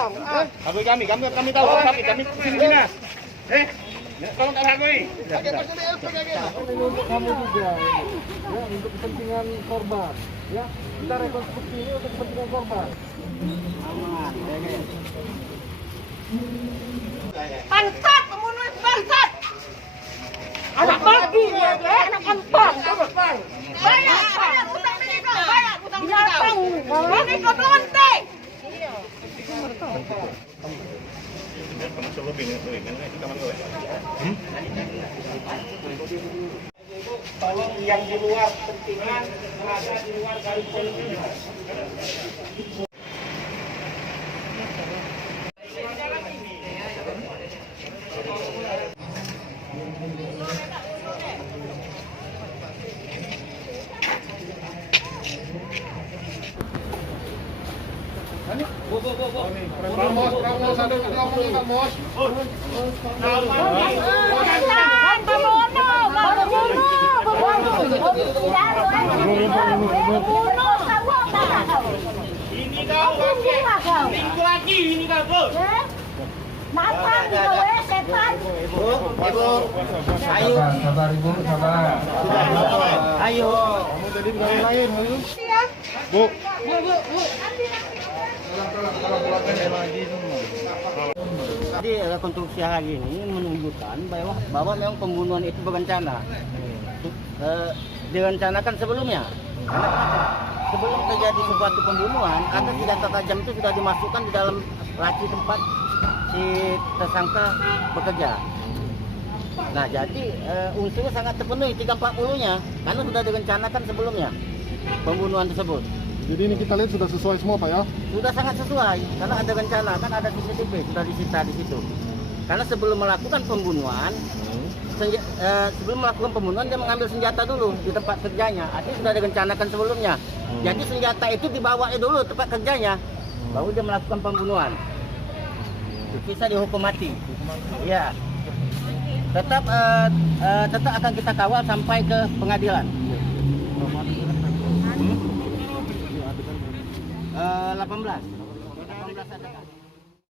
dong. Kami tahu, kami sini nah. Tolong tak hargai. Ini untuk kamu juga, ya, untuk kepentingan korban. Ya, kita rekonstruksi ini untuk kepentingan korban. Bangsat, pembunuh itu bangsat. Anak babi dia, anak kentong. Bayar utang ini kau, bayar utang ini kau. Ini kau lonte. Tolong yang di luar kepentingan ada di luar garis polisi. Ramos, ada ngomong Bos. Ini kau minggu lagi ini kau bos. Natang kau setan. Ibu, ayo. Sabar Ibu, sabar. Ayo. Kamu jadi pegawai lain, ayo. Bu. Jadi rekonstruksi hari ini menunjukkan bahwa memang pembunuhan itu berencana. Direncanakan sebelumnya. Karena sebelum terjadi suatu pembunuhan, ada senjata tajam itu sudah dimasukkan di dalam laci tempat si tersangka bekerja. Nah, jadi unsurnya sangat terpenuhi 340-nya karena sudah direncanakan sebelumnya pembunuhan tersebut. Jadi ini kita lihat sudah sesuai semua Pak ya? Sudah sangat sesuai karena ada rencana, kan ada CCTV sudah disita di situ. Karena sebelum melakukan pembunuhan, dia mengambil senjata dulu di tempat kerjanya. Artinya sudah direncanakan sebelumnya. Jadi senjata itu dibawa dulu tempat kerjanya, baru dia melakukan pembunuhan. Bisa dihukum mati. Ya. Tetap akan kita kawal sampai ke pengadilan. 18.